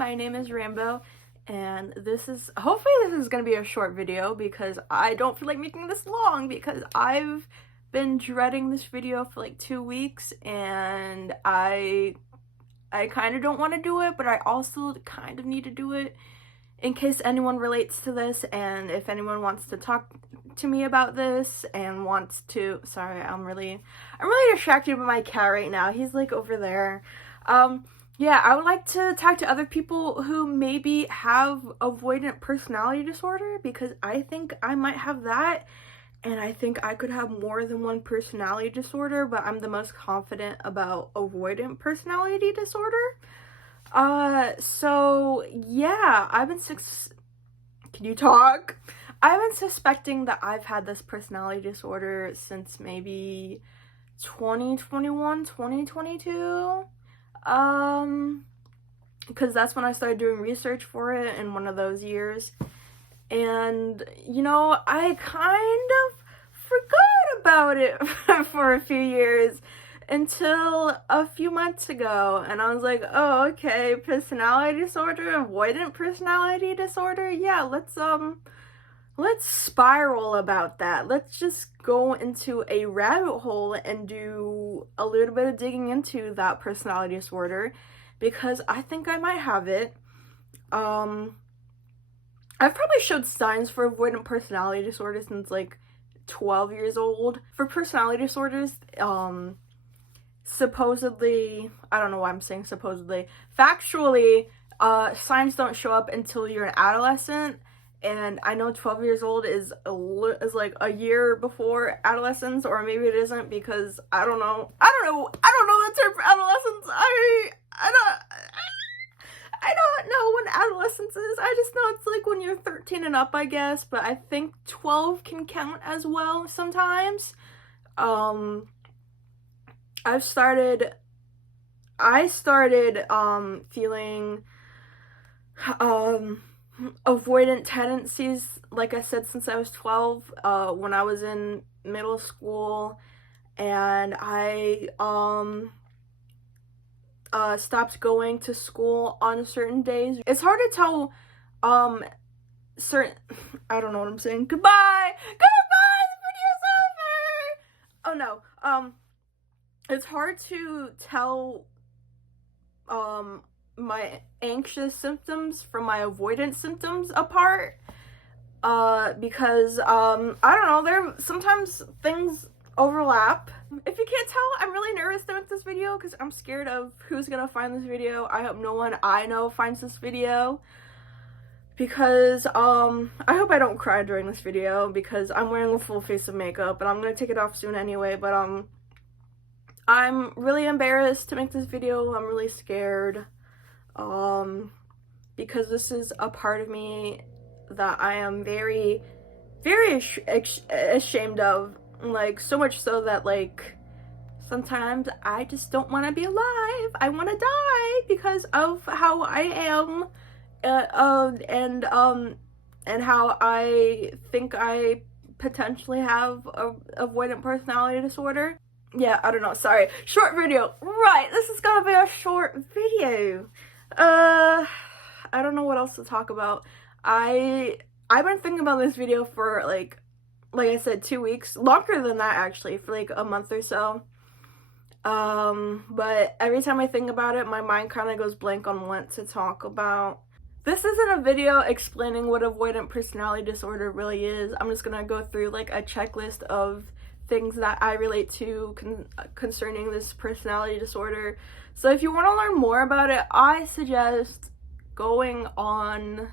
my name is Rambo, and hopefully this is gonna be a short video because I don't feel like making this long because I've been dreading this video for like 2 weeks, and I kind of don't want to do it, but I also kind of need to do it in case anyone relates to this, and if anyone wants to talk to me about this and wants to, sorry, I'm really distracted by my cat right now. He's like over there. Yeah, I would like to talk to other people who maybe have avoidant personality disorder, because I think I might have that, and I think I could have more than one personality disorder, but I'm the most confident about avoidant personality disorder. So yeah, can you talk? I've been suspecting that I've had this personality disorder since maybe 2021, 2022. Because that's when I started doing research for it in one of those years. And, you know, I kind of forgot about it for a few years until a few months ago. And I was like, oh, okay, personality disorder, avoidant personality disorder. Yeah, let's spiral about that. Let's just go into a rabbit hole and do a little bit of digging into that personality disorder, because I think I might have it. I've probably showed signs for avoidant personality disorder since like 12 years old. For personality disorders, supposedly, I don't know why I'm saying supposedly, factually, signs don't show up until you're an adolescent. And I know 12 years old is like a year before adolescence, or maybe it isn't, because I don't know the term for adolescence. I don't know when adolescence is. I just know it's like when you're 13 and up, I guess, but I think 12 can count as well sometimes. I started feeling avoidant tendencies, like I said, since I was 12, when I was in middle school, and I stopped going to school on certain days. It's hard to tell I don't know what I'm saying. Goodbye, the video's over. Oh no, it's hard to tell my anxious symptoms from my avoidant symptoms apart, because I don't know, sometimes things overlap. If you can't tell, I'm really nervous to make this video because I'm scared of who's gonna find this video. I hope no one I know finds this video, because I hope I don't cry during this video, because I'm wearing a full face of makeup and I'm gonna take it off soon anyway. But I'm really embarrassed to make this video. I'm really scared, because this is a part of me that I am very, very ashamed of. Like, so much so that, like, sometimes I just don't want to be alive. I want to die because of how I am, and how I think I potentially have a avoidant personality disorder. Yeah, I don't know, sorry. Short video. Right, this is gonna be a short video. I don't know what else to talk about. I've been thinking about this video for like I said, 2 weeks, longer than that actually, for like a month or so. But every time I think about it, my mind kind of goes blank on what to talk about. This isn't a video explaining what avoidant personality disorder really is. I'm just gonna go through like a checklist of things that I relate to concerning this personality disorder. So if you want to learn more about it, I suggest going on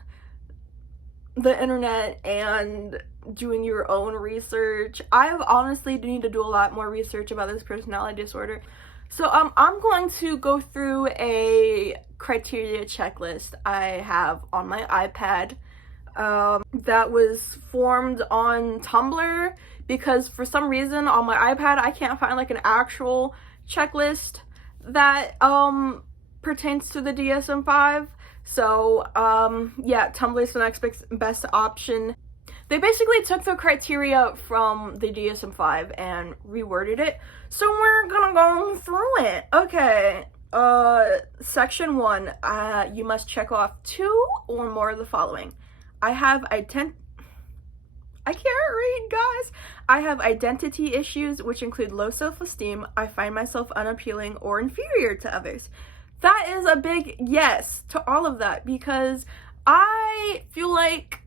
the internet and doing your own research. I honestly need to do a lot more research about this personality disorder. So I'm going to go through a criteria checklist I have on my iPad, that was formed on Tumblr, because for some reason on my iPad I can't find like an actual checklist that pertains to the DSM-5. So yeah, Tumblr's the next best option. They basically took the criteria from the DSM-5 and reworded it, so we're gonna go through it. Okay, Section 1, you must check off 2 or more of the following. I can't read, guys. I have identity issues, which include low self-esteem. I find myself unappealing or inferior to others. That is a big yes to all of that, because I feel like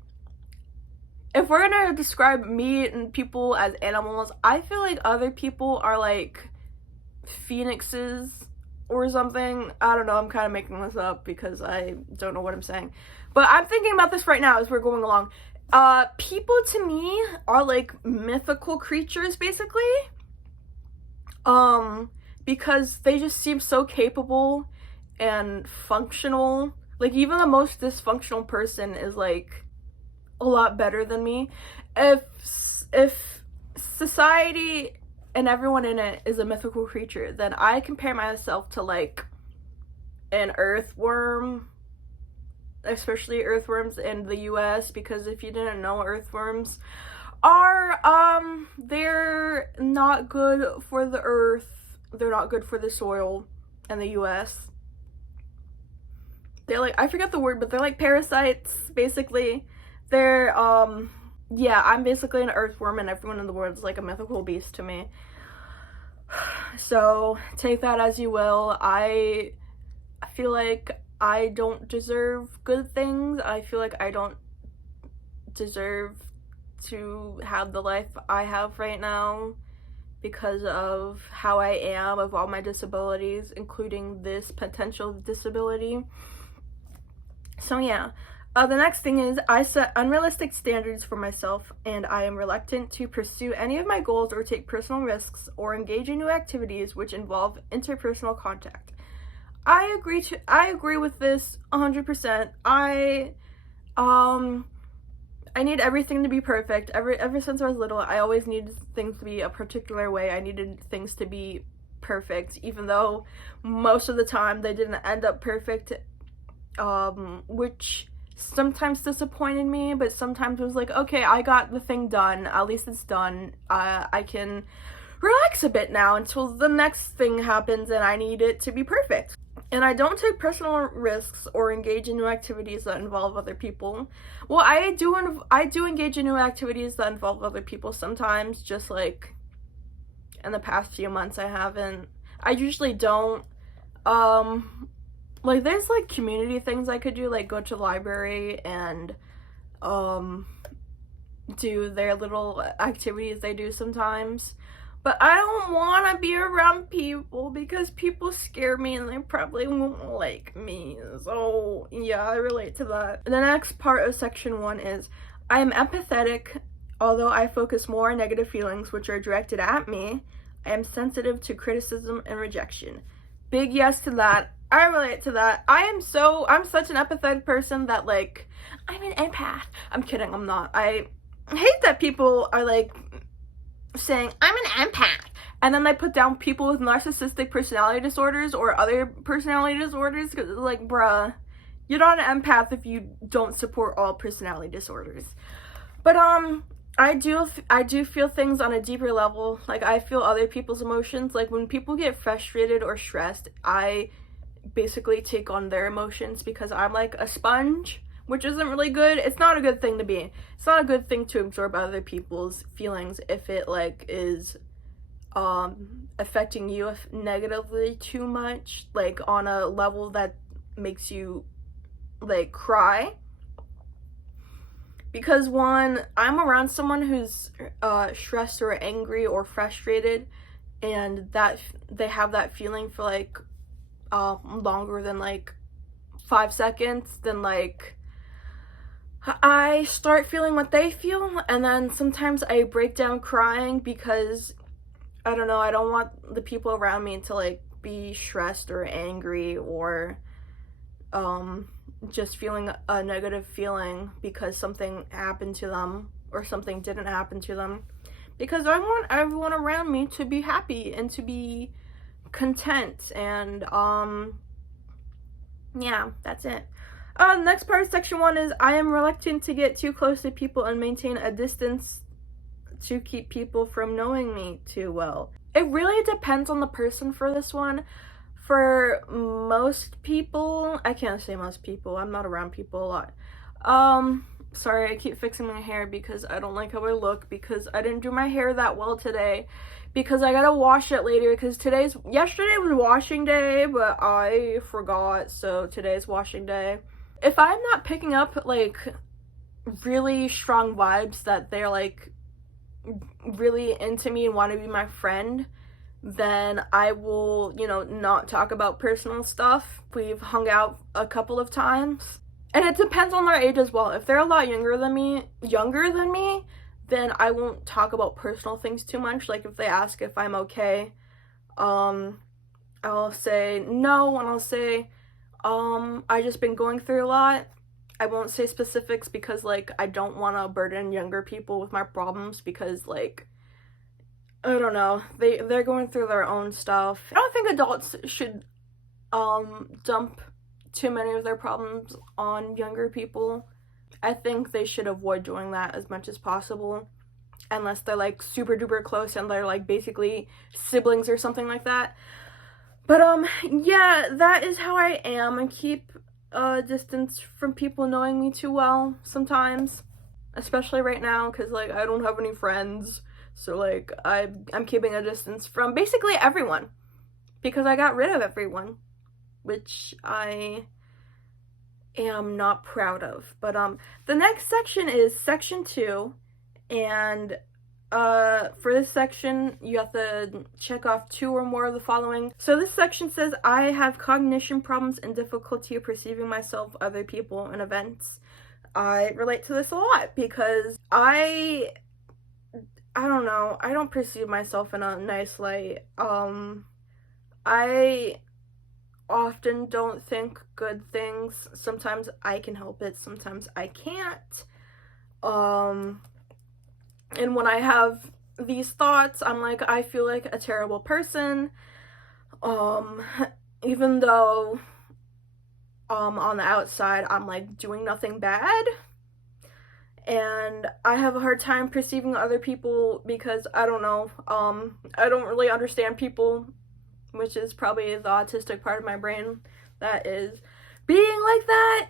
if we're gonna describe me and people as animals, I feel like other people are like phoenixes or something. I don't know, I'm kind of making this up because I don't know what I'm saying. But I'm thinking about this right now as we're going along. People to me are like mythical creatures, basically. Because they just seem so capable and functional. Like, even the most dysfunctional person is like a lot better than me. If society and everyone in it is a mythical creature, then I compare myself to like an earthworm, especially earthworms in the US, because if you didn't know, earthworms are they're not good for the earth. They're not good for the soil in the US. They're like, I forget the word, but they're like parasites, basically. They're yeah, I'm basically an earthworm, and everyone in the world is like a mythical beast to me. So take that as you will. I feel like I don't deserve good things. I feel like I don't deserve to have the life I have right now because of how I am, of all my disabilities, including this potential disability. So yeah. The next thing is, I set unrealistic standards for myself, and I am reluctant to pursue any of my goals or take personal risks or engage in new activities which involve interpersonal contact. I agree with this 100%. I need everything to be perfect. Ever since I was little, I always needed things to be a particular way. I needed things to be perfect, even though most of the time they didn't end up perfect, which sometimes disappointed me, but sometimes it was like, okay, I got the thing done, at least it's done. I can relax a bit now until the next thing happens and I need it to be perfect. And I don't take personal risks or engage in new activities that involve other people. Well, I do engage in new activities that involve other people sometimes, just like in the past few months I haven't. I usually don't. Like, there's like community things I could do, like go to the library and do their little activities they do sometimes. But I don't want to be around people because people scare me and they probably won't like me. So yeah, I relate to that. The next part of section 1 is, I am empathetic, although I focus more on negative feelings which are directed at me. I am sensitive to criticism and rejection. Big yes to that. I relate to that. I'm such an empathetic person that, like, I'm an empath. I'm kidding, I'm not. I hate that people are like saying I'm an empath and then they put down people with narcissistic personality disorders or other personality disorders, because it's like, bruh, you're not an empath if you don't support all personality disorders. But I do feel things on a deeper level. Like, I feel other people's emotions. Like, when people get frustrated or stressed, I basically take on their emotions because I'm like a sponge, which isn't really good. It's not a good thing to be. It's not a good thing to absorb other people's feelings if it like is affecting you negatively too much, like on a level that makes you like cry. Because when I'm around someone who's stressed or angry or frustrated, and that they have that feeling for like longer than like 5 seconds, then like I start feeling what they feel, and then sometimes I break down crying because I don't know, I don't want the people around me to like be stressed or angry or just feeling a negative feeling because something happened to them or something didn't happen to them, because I want everyone around me to be happy and to be content. And yeah, that's it. Next part of section 1 is, I am reluctant to get too close to people and maintain a distance to keep people from knowing me too well. It really depends on the person for this one. For most people, I can't say most people, I'm not around people a lot. Sorry, I keep fixing my hair because I don't like how I look, because I didn't do my hair that well today, because I gotta wash it later, because yesterday was washing day, but I forgot, so today's washing day. If I'm not picking up, like, really strong vibes that they're, like, really into me and want to be my friend, then I will, not talk about personal stuff. We've hung out a couple of times. And it depends on their age as well. If they're a lot younger than me, then I won't talk about personal things too much. Like, if they ask if I'm okay, I'll say no, and I'll say, I just been going through a lot. I won't say specifics because, like, I don't want to burden younger people with my problems because, like, I don't know, they're going through their own stuff. I don't think adults should dump too many of their problems on younger people. I think they should avoid doing that as much as possible, unless they're, like, super duper close and they're, like, basically siblings or something like that. But yeah, that is how I am. I keep distance from people knowing me too well sometimes, especially right now, because, like, I don't have any friends, so, like, I'm keeping a distance from basically everyone because I got rid of everyone, which I am not proud of. But the next section is section 2, and for this section, you have to check off 2 or more of the following. So this section says, I have cognition problems and difficulty perceiving myself, other people, and events. I relate to this a lot because I don't know, I don't perceive myself in a nice light. I often don't think good things. Sometimes I can help it, sometimes I can't. And when I have these thoughts, I'm like, I feel like a terrible person, even though, on the outside, I'm, like, doing nothing bad. And I have a hard time perceiving other people because, I don't know, I don't really understand people, which is probably the autistic part of my brain that is being like that.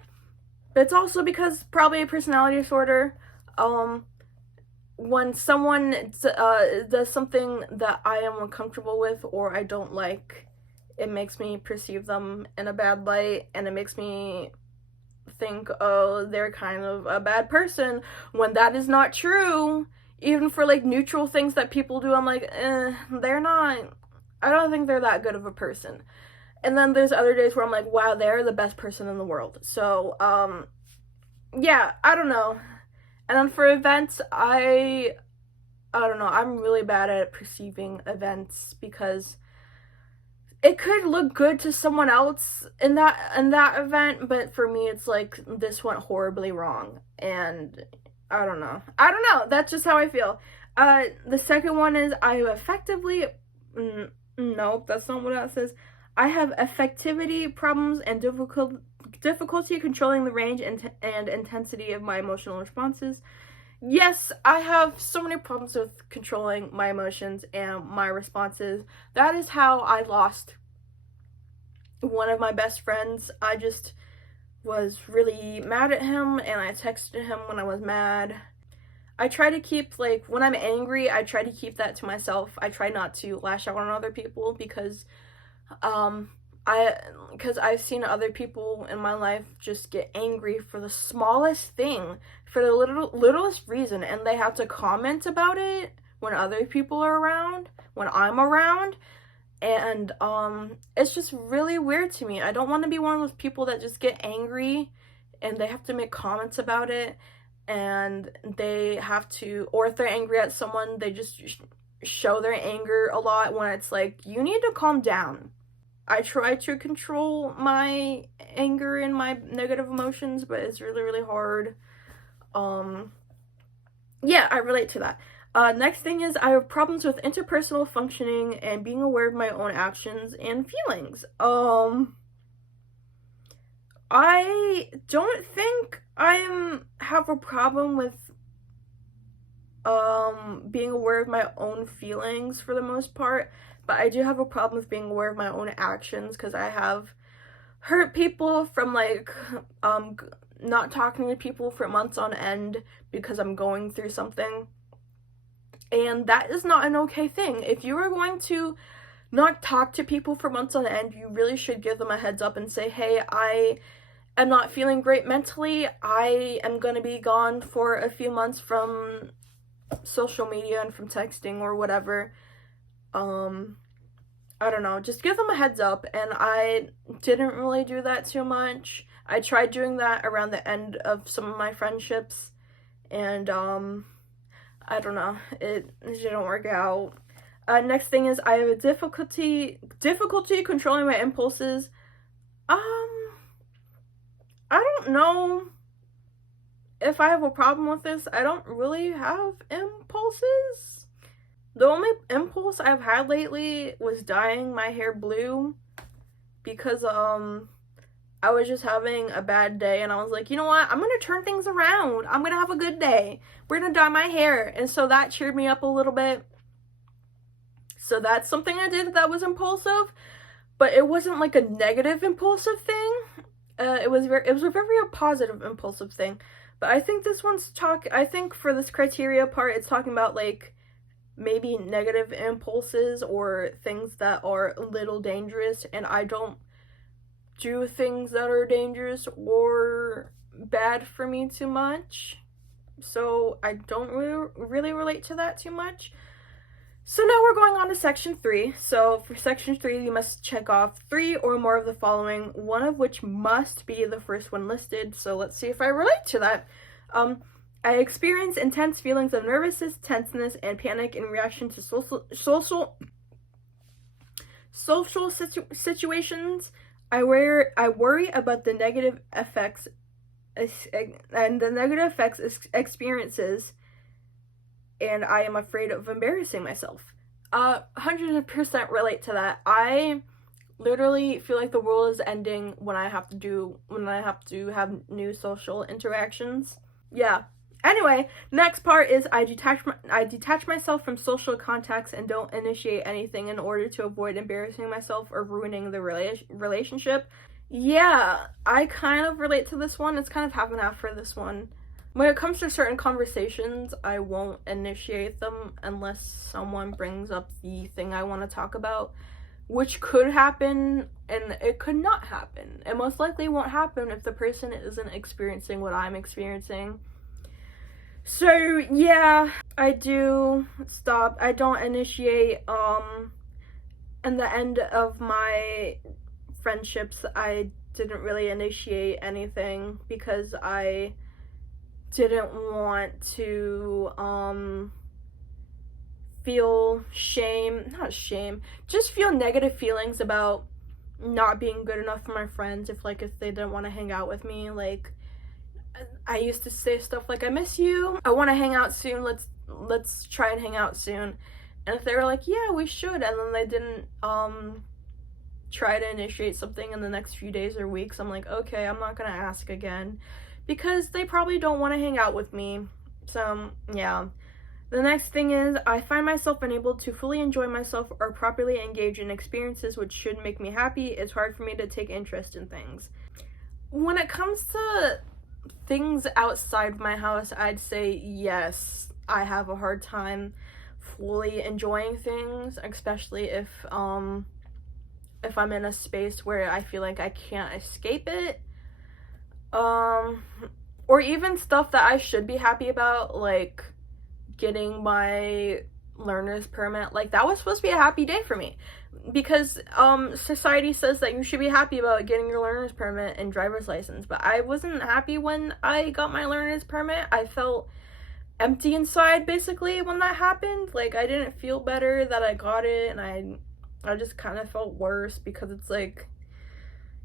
But it's also because probably a personality disorder. When someone does something that I am uncomfortable with or I don't like, it makes me perceive them in a bad light, and it makes me think, oh, they're kind of a bad person, when that is not true. Even for, like, neutral things that people do, I'm like, they're not, I don't think they're that good of a person. And then there's other days where I'm like, wow, they're the best person in the world. So, yeah, I don't know. And then for events, I don't know, I'm really bad at perceiving events because it could look good to someone else in that event, but for me it's like, this went horribly wrong, and I don't know, that's just how I feel. The second one is, I have effectively, nope, that's not what that says. I have effectivity problems and difficulty controlling the range and intensity of my emotional responses. Yes, I have so many problems with controlling my emotions and my responses. That is how I lost one of my best friends. I just was really mad at him, and I texted him when I was mad. I try to keep, like, when I'm angry, I try to keep that to myself. I try not to lash out on other people because I've seen other people in my life just get angry for the smallest thing, for the littlest reason, and they have to comment about it when other people are around, when I'm around, and it's just really weird to me. I don't want to be one of those people that just get angry and they have to make comments about it, and they have to, or if they're angry at someone, they just show their anger a lot, when it's like, you need to calm down. I try to control my anger and my negative emotions, but it's really, really hard. Yeah, I relate to that. Next thing is, I have problems with interpersonal functioning and being aware of my own actions and feelings. I don't think I have a problem with being aware of my own feelings for the most part, but I do have a problem with being aware of my own actions, because I have hurt people from like not talking to people for months on end because I'm going through something. And that is not an okay thing. If you are going to not talk to people for months on end, you really should give them a heads up and say, hey, I am not feeling great mentally. I am going to be gone for a few months from social media and from texting or whatever. I don't know, just give them a heads up. And I didn't really do that too much. I tried doing that around the end of some of my friendships, and I don't know, it didn't work out. Next thing is I have a difficulty controlling my impulses. I don't know if I have a problem with this. I don't really have impulses. The only impulse I've had lately was dyeing my hair blue, because I was just having a bad day and I was like, you know what, I'm gonna turn things around. I'm gonna have a good day. We're gonna dye my hair. And so that cheered me up a little bit. So that's something I did that was impulsive, but it wasn't like a negative impulsive thing. It was a very positive impulsive thing. But I think this one's I think for this criteria part, it's talking about like maybe negative impulses or things that are a little dangerous, and I don't do things that are dangerous or bad for me too much, so I don't really relate to that too much. So now we're going on to section 3. So for section 3, you must check off 3 or more of the following, one of which must be the first one listed. So let's see if I relate to that. I experience intense feelings of nervousness, tenseness, and panic in reaction to social situations. I worry about the negative effects experiences, and I am afraid of embarrassing myself. 100% relate to that. I literally feel like the world is ending when I have to have new social interactions. Yeah. Anyway, next part is I detach myself from social contacts and don't initiate anything in order to avoid embarrassing myself or ruining the relationship. Yeah, I kind of relate to this one. It's kind of half and half for this one. When it comes to certain conversations, I won't initiate them unless someone brings up the thing I want to talk about, which could happen and it could not happen. It most likely won't happen if the person isn't experiencing what I'm experiencing. So yeah, I don't initiate. In the end of my friendships, I didn't really initiate anything because I didn't want to feel just feel negative feelings about not being good enough for my friends if they didn't want to hang out with me. Like, I used to say stuff like, I miss you, I want to hang out soon, let's try and hang out soon. And if they were like, yeah, we should, and then they didn't try to initiate something in the next few days or weeks, I'm like, okay, I'm not gonna ask again, because they probably don't want to hang out with me. So yeah. The next thing is, I find myself unable to fully enjoy myself or properly engage in experiences which should make me happy. It's hard for me to take interest in things. When it comes to things outside my house, I'd say yes, I have a hard time fully enjoying things, especially if I'm in a space where I feel like I can't escape it. Or even stuff that I should be happy about, like getting my learner's permit. Like, that was supposed to be a happy day for me, because society says that you should be happy about getting your learner's permit and driver's license, but I wasn't happy when I got my learner's permit. I felt empty inside basically when that happened. Like, I didn't feel better that I got it, and I just kind of felt worse, because it's like,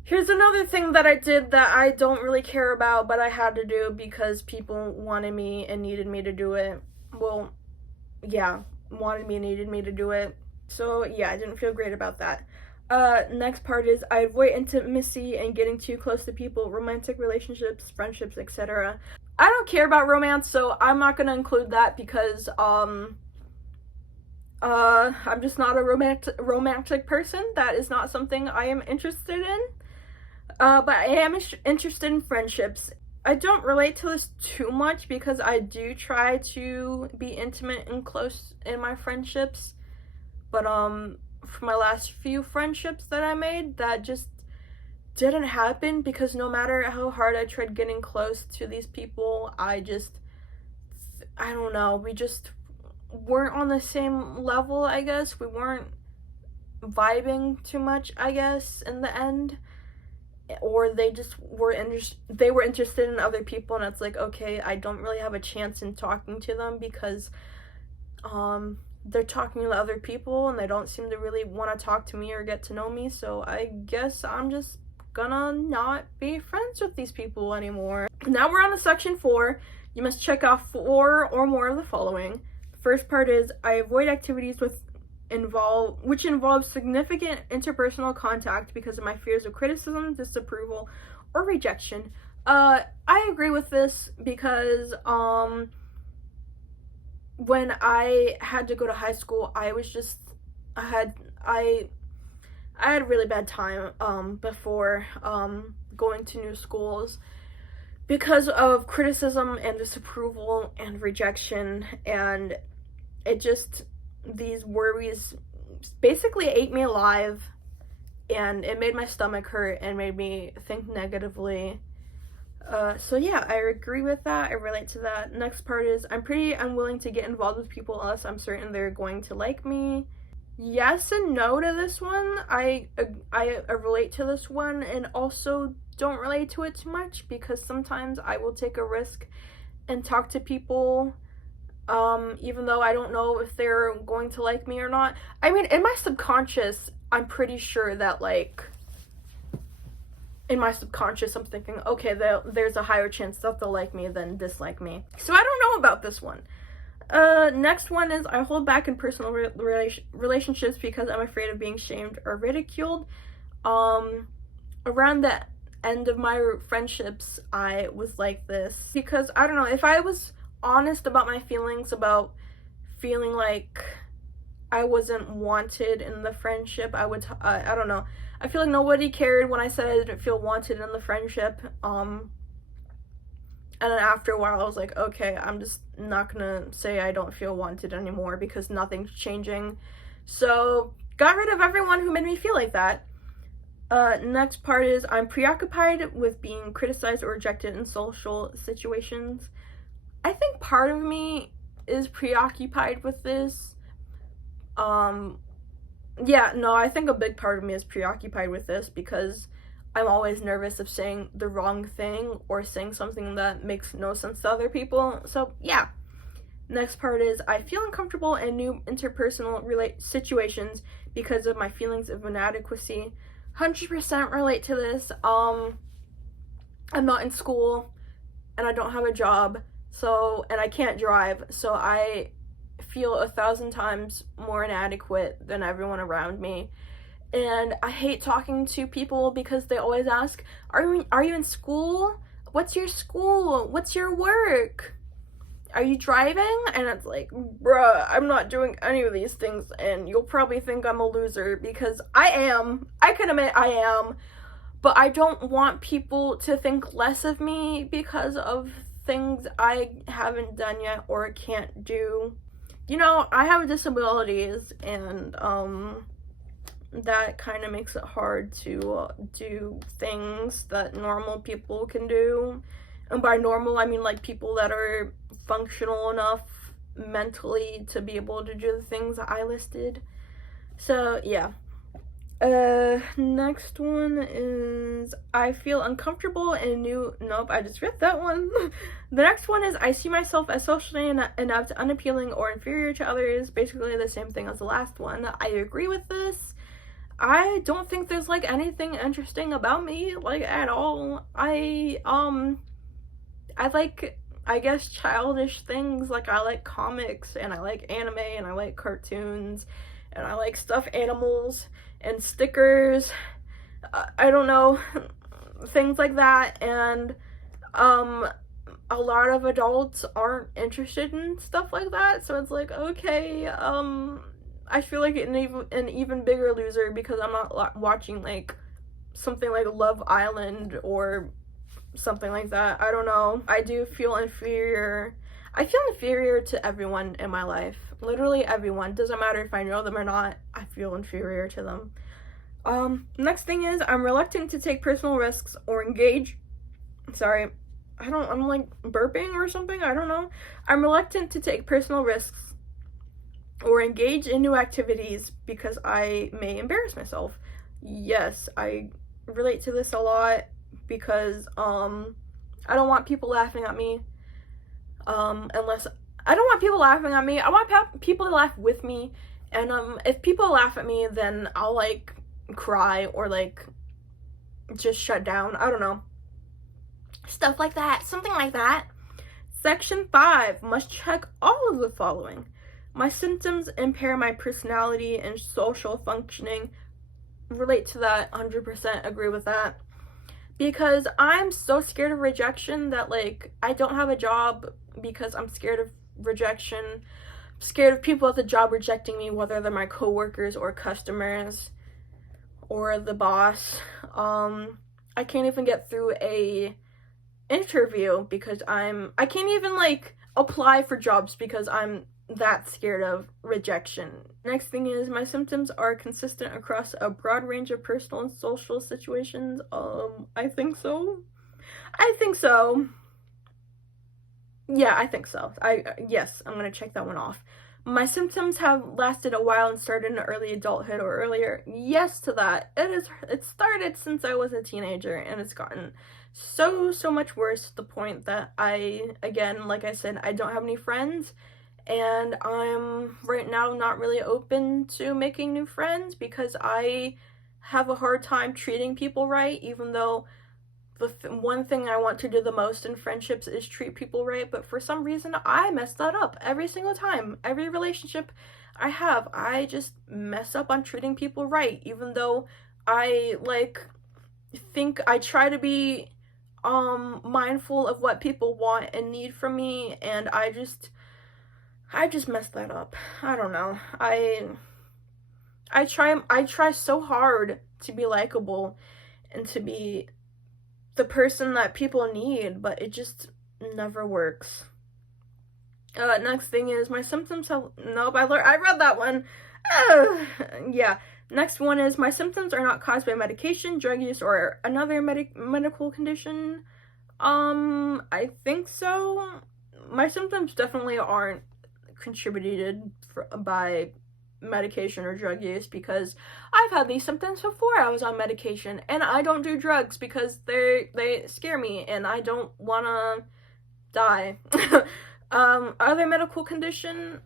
here's another thing that I did that I don't really care about, but I had to do because people wanted me and needed me to do it. Well, yeah, wanted me and needed me to do it. So yeah, I didn't feel great about that. Next part is I avoid intimacy and getting too close to people, romantic relationships, friendships, etc. I don't care about romance, so I'm not gonna include that, because I'm just not a romantic person. That is not something I am interested in. But I am interested in friendships. I don't relate to this too much because I do try to be intimate and close in my friendships. But for my last few friendships that I made, that just didn't happen because no matter how hard I tried getting close to these people, I don't know, we just weren't on the same level, I guess. We weren't vibing too much, I guess, in the end. Or they just were interested in other people, and it's like, okay, I don't really have a chance in talking to them because they're talking to other people and they don't seem to really want to talk to me or get to know me, so I guess I'm just gonna not be friends with these people anymore. Now we're on to section 4. You must check off 4 or more of the following. The first part is, I avoid activities which involve significant interpersonal contact because of my fears of criticism, disapproval, or rejection. I agree with this because when I had to go to high school, I had a really bad time before going to new schools because of criticism and disapproval and rejection, and these worries basically ate me alive, and it made my stomach hurt and made me think negatively. So yeah, I agree with that. I relate to that. Next part is, I'm pretty unwilling to get involved with people unless I'm certain they're going to like me. Yes and no to this one. I relate to this one, and also don't relate to it too much because sometimes I will take a risk and talk to people even though I don't know if they're going to like me or not. I mean, in my subconscious, I'm pretty sure that, like, in my subconscious, I'm thinking, okay, there's a higher chance that they'll like me than dislike me. So I don't know about this one. Next one is, I hold back in personal relationships because I'm afraid of being shamed or ridiculed. Around the end of my friendships, I was like this because, I don't know, if I was honest about my feelings about feeling like I wasn't wanted in the friendship, I don't know, I feel like nobody cared when I said I didn't feel wanted in the friendship, and then after a while I was like, okay, I'm just not gonna say I don't feel wanted anymore because nothing's changing. So got rid of everyone who made me feel like that. Next part is, I'm preoccupied with being criticized or rejected in social situations. I think part of me is preoccupied with this. Yeah, no, I think a big part of me is preoccupied with this because I'm always nervous of saying the wrong thing or saying something that makes no sense to other people. So, yeah. Next part is, I feel uncomfortable in new interpersonal situations because of my feelings of inadequacy. 100% relate to this. I'm not in school and I don't have a job. And I can't drive, so I feel 1,000 times more inadequate than everyone around me. And I hate talking to people because they always ask, are you in school? What's your school? What's your work? Are you driving? And it's like, bruh, I'm not doing any of these things, and you'll probably think I'm a loser because I am. I can admit I am. But I don't want people to think less of me because of things I haven't done yet or can't do. You know, I have disabilities, and that kind of makes it hard to do things that normal people can do. And by normal, I mean like people that are functional enough mentally to be able to do the things that I listed. So yeah. Next one is, I feel uncomfortable in nope, I just read that one. The next one is, I see myself as socially inept, unappealing, or inferior to others. Basically the same thing as the last one. I agree with this. I don't think there's, like, anything interesting about me, like, at all. I like, I guess, childish things. Like, I like comics, and I like anime, and I like cartoons, and I like stuffed animals and stickers, I don't know, things like that. And a lot of adults aren't interested in stuff like that, so it's like, okay, I feel like an even bigger loser because I'm not watching like something like Love Island or something like that. I don't know. I do feel inferior. I feel inferior to everyone in my life. Literally everyone. Doesn't matter if I know them or not. I feel inferior to them. Next thing is I'm reluctant to take personal risks or engage. Sorry. I'm like burping or something. I don't know. I'm reluctant to take personal risks or engage in new activities because I may embarrass myself. Yes, I relate to this a lot because I don't want people laughing at me. Unless I don't want people laughing at me. I want people to laugh with me. And if people laugh at me, then I'll like cry or like just shut down. I don't know. Stuff like that. Something like that. Section 5 must check all of the following. My symptoms impair my personality and social functioning. Relate to that, 100% agree with that. Because I'm so scared of rejection that like I don't have a job because I'm scared of rejection. I'm scared of people at the job rejecting me, whether they're my coworkers or customers or the boss. I can't even get through a interview because I can't even like apply for jobs because I'm that scared of rejection. Next thing is my symptoms are consistent across a broad range of personal and social situations. I think so. Yeah, I think so. Yes, I'm gonna check that one off. My symptoms have lasted a while and started in early adulthood or earlier. Yes to that. It started since I was a teenager and it's gotten so much worse to the point that again, like I said, I don't have any friends. And I'm right now not really open to making new friends because I have a hard time treating people right, even though the one thing I want to do the most in friendships is treat people right, but for some reason I mess that up every single time. Every relationship I have, I just mess up on treating people right, even though I like think I try to be mindful of what people want and need from me, and I just messed that up. I don't know. I try so hard to be likable and to be the person that people need, but it just never works. Next thing is my symptoms have nope, I read that one. Yeah. Next one is my symptoms are not caused by medication, drug use, or another medical condition. I think so. My symptoms definitely aren't contributed by medication or drug use because I've had these symptoms before I was on medication, and I don't do drugs because they scare me and I don't wanna die. Other medical condition,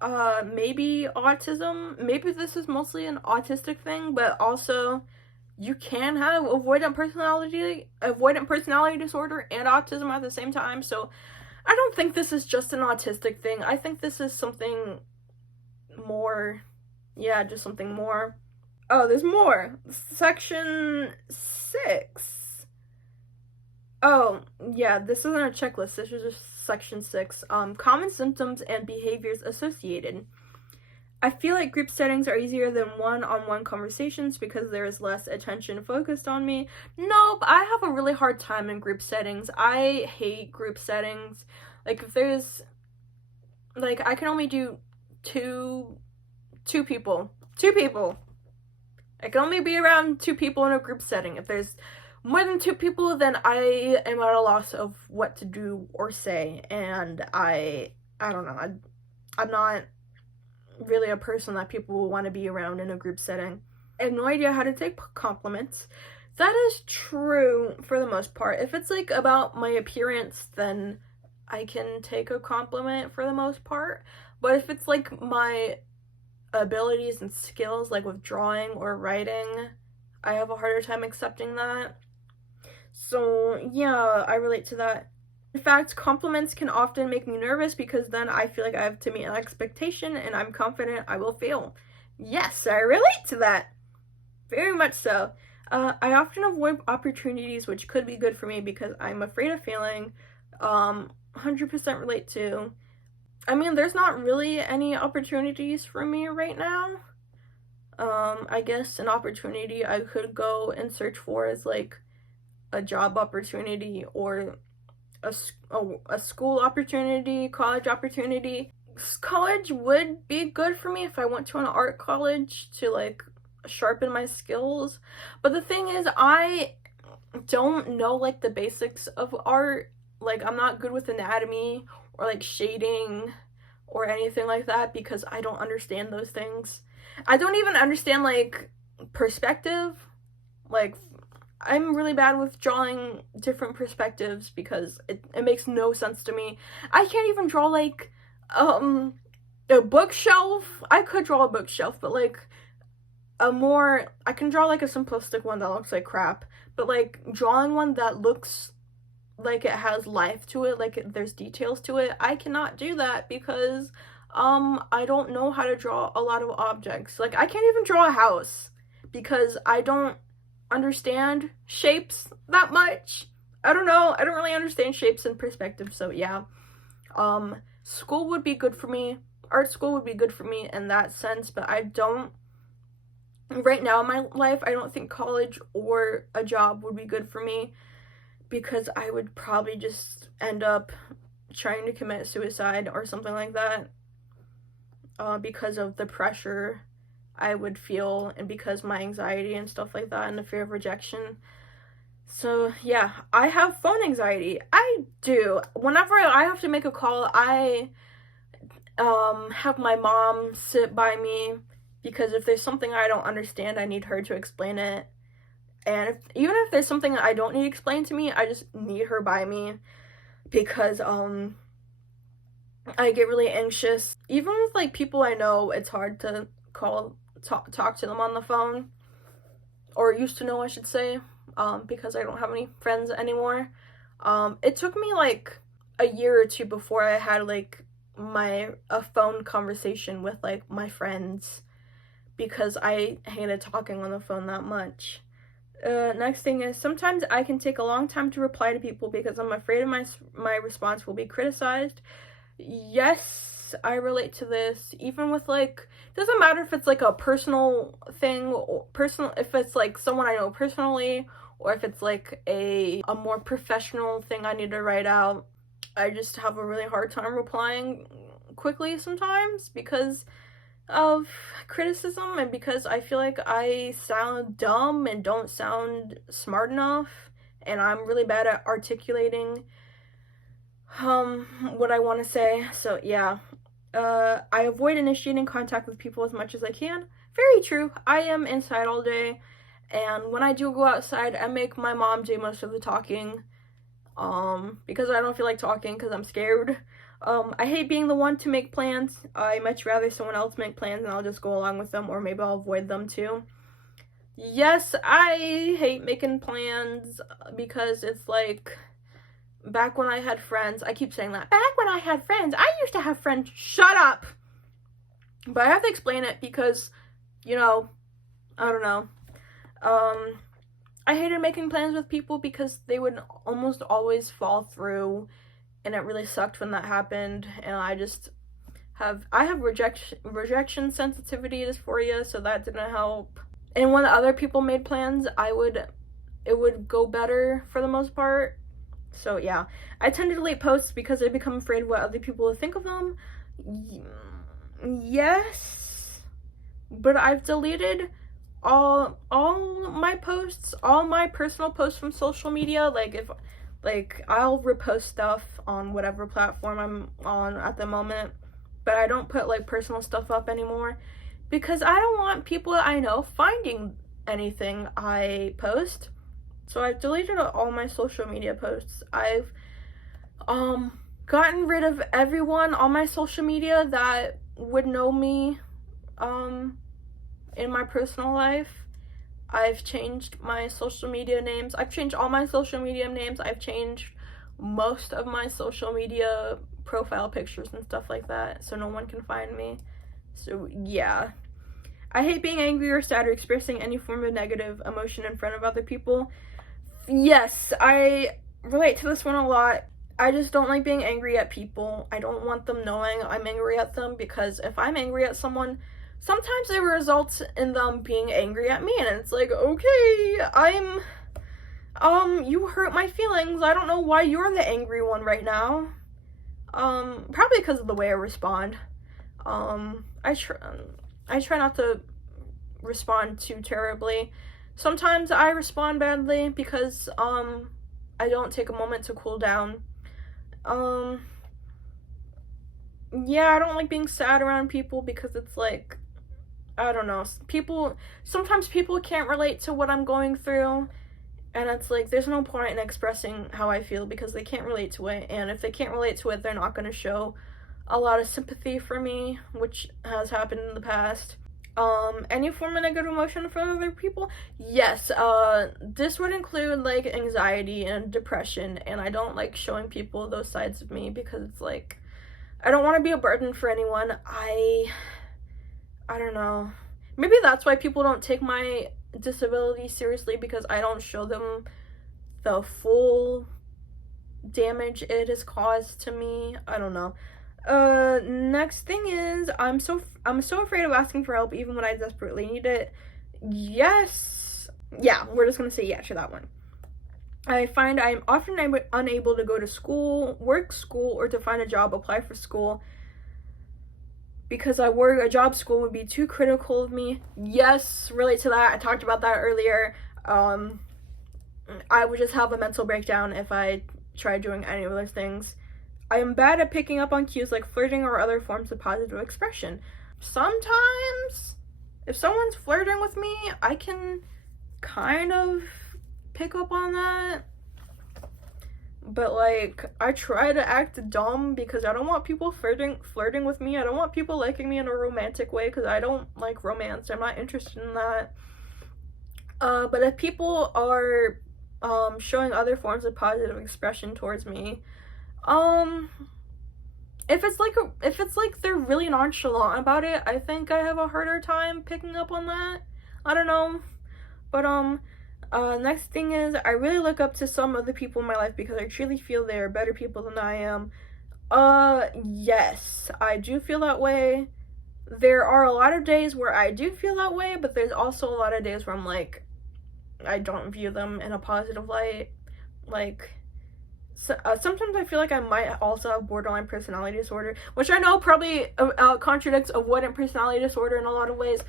maybe autism. Maybe this is mostly an autistic thing, but also you can have avoidant personality disorder and autism at the same time. So I don't think this is just an autistic thing. I think this is something more. Yeah, just something more. Oh, there's more. Section 6. Oh, yeah, this isn't a checklist. This is just section 6. Common symptoms and behaviors associated. I feel like group settings are easier than one-on-one conversations because there is less attention focused on me. Nope, I have a really hard time in group settings. I hate group settings. Like, if there's, like, I can only do two people. I can only be around 2 people in a group setting. If there's more than 2 people, then I am at a loss of what to do or say, and I don't know. I'm not really a person that people will want to be around in a group setting. I have no idea how to take compliments. That is true for the most part. If it's like about my appearance, then I can take a compliment for the most part. But if it's like my abilities and skills, like with drawing or writing, I have a harder time accepting that. So yeah, I relate to that. In fact, compliments can often make me nervous because then I feel like I have to meet an expectation and I'm confident I will fail. Yes, I relate to that. Very much so. I often avoid opportunities which could be good for me because I'm afraid of failing. 100% relate to. I mean, there's not really any opportunities for me right now. I guess an opportunity I could go and search for is like a job opportunity or a school opportunity, college opportunity. College would be good for me if I went to an art college to like sharpen my skills. But the thing is, I don't know like the basics of art. Like, I'm not good with anatomy or like shading or anything like that because I don't understand those things. I don't even understand like perspective. Like, I'm really bad with drawing different perspectives because it makes no sense to me. I can't even draw like a bookshelf. I could draw a bookshelf, but like I can draw like a simplistic one that looks like crap, but like drawing one that looks like it has life to it, like there's details to it, I cannot do that because I don't know how to draw a lot of objects. Like, I can't even draw a house because I don't understand shapes that much. I don't know. I don't really understand shapes and perspective, so yeah. School would be good for me. Art school would be good for me in that sense, but I don't, right now in my life, I don't think college or a job would be good for me because I would probably just end up trying to commit suicide or something like that because of the pressure I would feel and because my anxiety and stuff like that and the fear of rejection. So yeah, I have phone anxiety. I do. Whenever I have to make a call, I have my mom sit by me because if there's something I don't understand, I need her to explain it. And even if there's something I don't need explained to me, I just need her by me because I get really anxious. Even with like people I know, it's hard to talk to them on the phone, or used to know, I should say, because I don't have any friends anymore. It took me like a year or two before I had like a phone conversation with like my friends because I hated talking on the phone that much. Next thing is, sometimes I can take a long time to reply to people because I'm afraid of my response will be criticized. Yes, I relate to this. Even with like, doesn't matter if it's like a personal thing or if it's like someone I know personally or if it's like a more professional thing I need to write out. I just have a really hard time replying quickly sometimes because of criticism and because I feel like I sound dumb and don't sound smart enough, and I'm really bad at articulating what I want to say. So yeah, I avoid initiating contact with people as much as I can. Very true. I am inside all day, and when I do go outside, I make my mom do most of the talking because I don't feel like talking because I'm scared. I hate being the one to make plans. I much rather someone else make plans and I'll just go along with them, or maybe I'll avoid them too. Yes, I hate making plans because it's like, back when I had friends, I keep saying that, back when I had friends, I used to have friends, shut up! But I have to explain it because, you know, I don't know. I hated making plans with people because they would almost always fall through, and it really sucked when that happened, and I have rejection sensitivity, dysphoria, so that didn't help. And when other people made plans, it would go better for the most part. So yeah, I tend to delete posts because I become afraid of what other people will think of them. Yes, but I've deleted all my posts, all my personal posts from social media. Like, I'll repost stuff on whatever platform I'm on at the moment, but I don't put like personal stuff up anymore because I don't want people that I know finding anything I post. So I've deleted all my social media posts. I've gotten rid of everyone on my social media that would know me in my personal life. I've changed my social media names. I've changed all my social media names. I've changed most of my social media profile pictures and stuff like that so no one can find me. So yeah. I hate being angry or sad or expressing any form of negative emotion in front of other people. Yes, I relate to this one a lot. I just don't like being angry at people. I don't want them knowing I'm angry at them, because if I'm angry at someone, sometimes it results in them being angry at me, and it's like, okay, you hurt my feelings. I don't know why you're the angry one right now. Probably because of the way I respond. I try not to respond too terribly. Sometimes I respond badly because, I don't take a moment to cool down. Yeah, I don't like being sad around people because it's like, I don't know, sometimes people can't relate to what I'm going through, and it's like, there's no point in expressing how I feel because they can't relate to it, and if they can't relate to it, they're not going to show a lot of sympathy for me, which has happened in the past. Any form of negative emotion for other people? Yes, this would include, like, anxiety and depression, and I don't like showing people those sides of me because it's like, I don't want to be a burden for anyone. I don't know. Maybe that's why people don't take my disability seriously, because I don't show them the full damage it has caused to me. I don't know. Next thing is, I'm so afraid of asking for help even when I desperately need it. Yes. Yeah, we're just gonna say yeah to that one. I find I'm often unable to go to school, work school, or to find a job, apply for school, because I worry a job school would be too critical of me. Yes, relate to that. I talked about that earlier. I would just have a mental breakdown if I tried doing any of those things. I am bad at picking up on cues like flirting or other forms of positive expression. Sometimes, if someone's flirting with me, I can kind of pick up on that. But, like, I try to act dumb because I don't want people flirting with me. I don't want people liking me in a romantic way because I don't like romance. I'm not interested in that. But if people are showing other forms of positive expression towards me, if it's like they're really nonchalant about it, I think I have a harder time picking up on that. I don't know. But next thing is, I really look up to some of the people in my life because I truly feel they are better people than I am. Yes, I do feel that way. There are a lot of days where I do feel that way, but there's also a lot of days where I'm like, I don't view them in a positive light. Like, sometimes I feel like I might also have borderline personality disorder, which I know probably contradicts avoidant personality disorder in a lot of ways.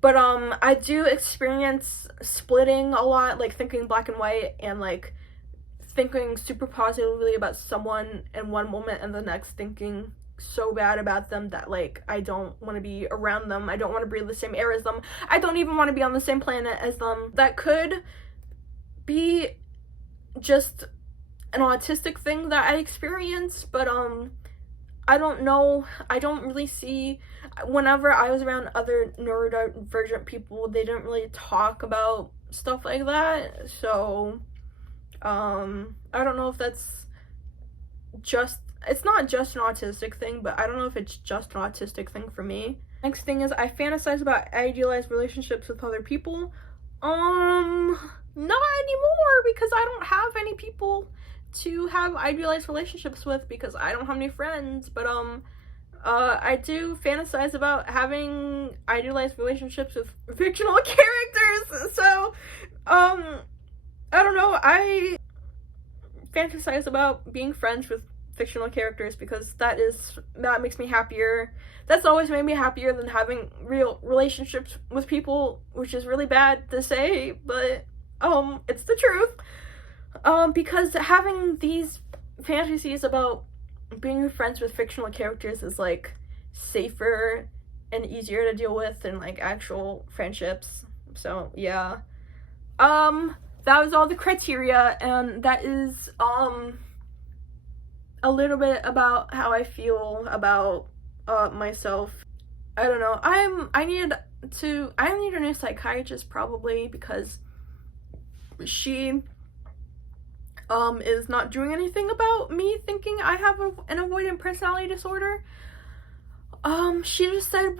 But I do experience splitting a lot, like thinking black and white and like thinking super positively about someone in one moment and the next thinking so bad about them that like I don't want to be around them. I don't want to breathe the same air as them. I don't even want to be on the same planet as them. That could be just an autistic thing that I experience, but I don't know. I don't really see, whenever I was around other neurodivergent people, they didn't really talk about stuff like that. So I don't know if that's just, it's not just an autistic thing, but I don't know if it's just an autistic thing for me. Next thing is, I fantasize about idealized relationships with other people. Not anymore, because I don't have any people to have idealized relationships with because I don't have any friends. But I do fantasize about having idealized relationships with fictional characters. So I don't know, I fantasize about being friends with fictional characters because that makes me happier. That's always made me happier than having real relationships with people, which is really bad to say, but it's the truth. Because having these fantasies about being friends with fictional characters is like safer and easier to deal with than like actual friendships. So yeah, that was all the criteria, and that is a little bit about how I feel about myself. I don't know. I need a new psychiatrist probably, because she is not doing anything about me thinking I have an avoidant personality disorder. She just said,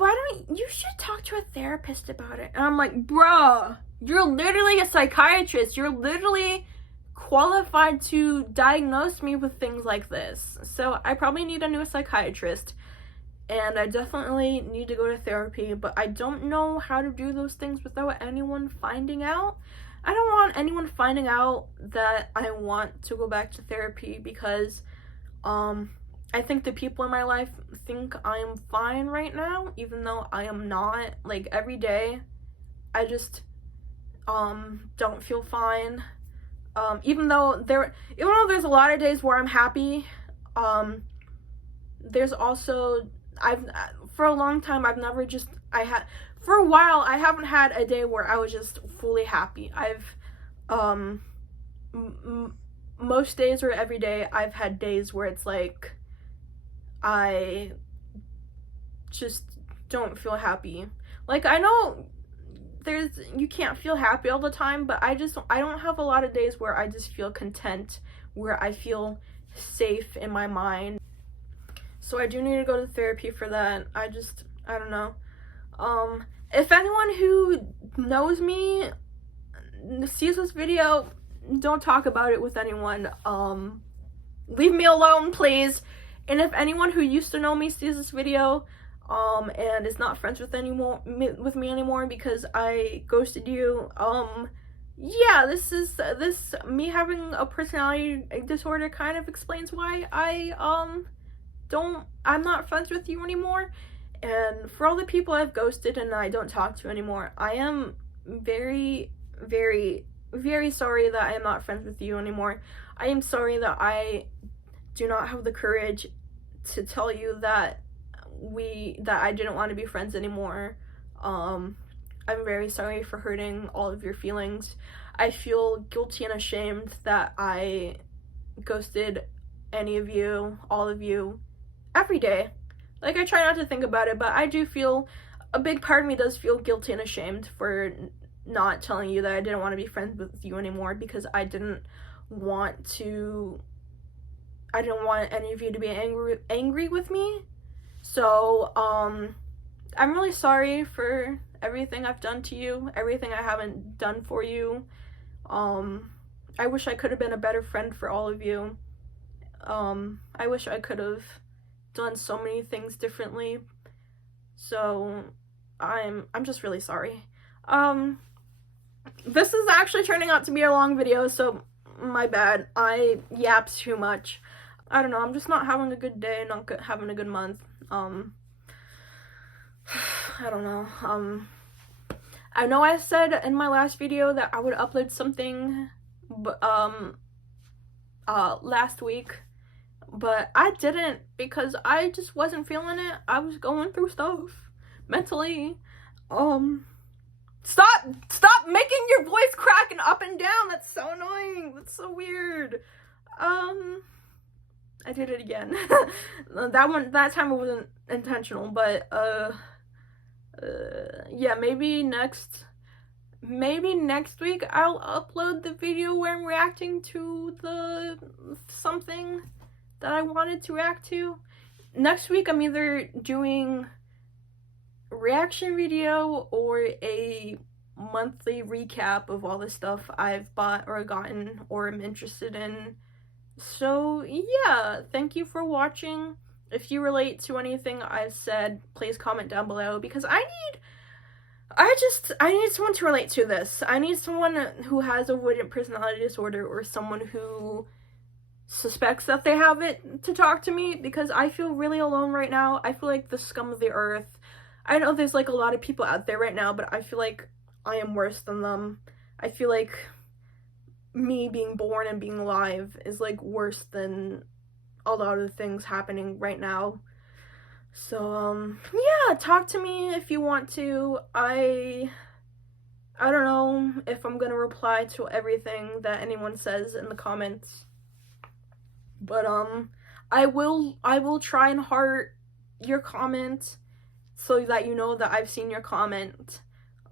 you should talk to a therapist about it. And I'm like, bruh, you're literally a psychiatrist. You're literally qualified to diagnose me with things like this. So I probably need a new psychiatrist, and I definitely need to go to therapy, but I don't know how to do those things without anyone finding out. I don't want anyone finding out that I want to go back to therapy, because I think the people in my life think I am fine right now, even though I am not. Like, every day I just don't feel fine. Even though there's a lot of days where I'm happy, there's also, for a long time, for a while, I haven't had a day where I was just fully happy. Most days or every day, I've had days where it's like, I just don't feel happy. Like, I know you can't feel happy all the time, but I don't have a lot of days where I just feel content, where I feel safe in my mind. So I do need to go to therapy for that. I don't know. If anyone who knows me sees this video, don't talk about it with anyone. Leave me alone, please. And if anyone who used to know me sees this video, and is not friends with me anymore because I ghosted you, yeah, this me having a personality disorder kind of explains why I'm not friends with you anymore. And for all the people I've ghosted and I don't talk to anymore, I am very, very, very sorry that I am not friends with you anymore. I am sorry that I do not have the courage to tell you that I didn't want to be friends anymore. I'm very sorry for hurting all of your feelings. I feel guilty and ashamed that I ghosted any of you, all of you, every day. Like, I try not to think about it, but I do feel, a big part of me does feel guilty and ashamed for not telling you that I didn't want to be friends with you anymore, because I didn't want any of you to be angry with me. So, I'm really sorry for everything I've done to you, everything I haven't done for you. I wish I could have been a better friend for all of you. I wish I could have done so many things differently. So, I'm just really sorry. This is actually turning out to be a long video, so my bad. I yap too much. I don't know, I'm just not having a good day, not having a good month. I don't know. I know I said in my last video that I would upload something last week, but I didn't, because I just wasn't feeling it. I was going through stuff mentally. Stop making your voice cracking up and down. That's so annoying. That's so weird. I did it again. That time it wasn't intentional, but yeah, maybe next week I'll upload the video where I'm reacting to something that I wanted to react to. Next week I'm either doing a reaction video or a monthly recap of all the stuff I've bought or gotten or am interested in. So yeah, thank you for watching. If you relate to anything I've said, please comment down below, because I need someone to relate to this. I need someone who has avoidant personality disorder, or someone who suspects that they have it, to talk to me, because I feel really alone right now. I feel like the scum of the earth. I know there's like a lot of people out there right now, but I feel like I am worse than them. I feel like me being born and being alive is like worse than a lot of the things happening right now. So yeah, talk to me if you want to. I don't know if I'm gonna reply to everything that anyone says in the comments, but I will try and heart your comment so that you know that I've seen your comment.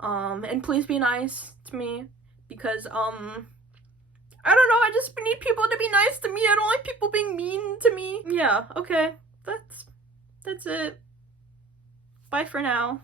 And please be nice to me, because I don't know, I just need people to be nice to me. I don't like people being mean to me. Yeah, okay. That's it. Bye for now.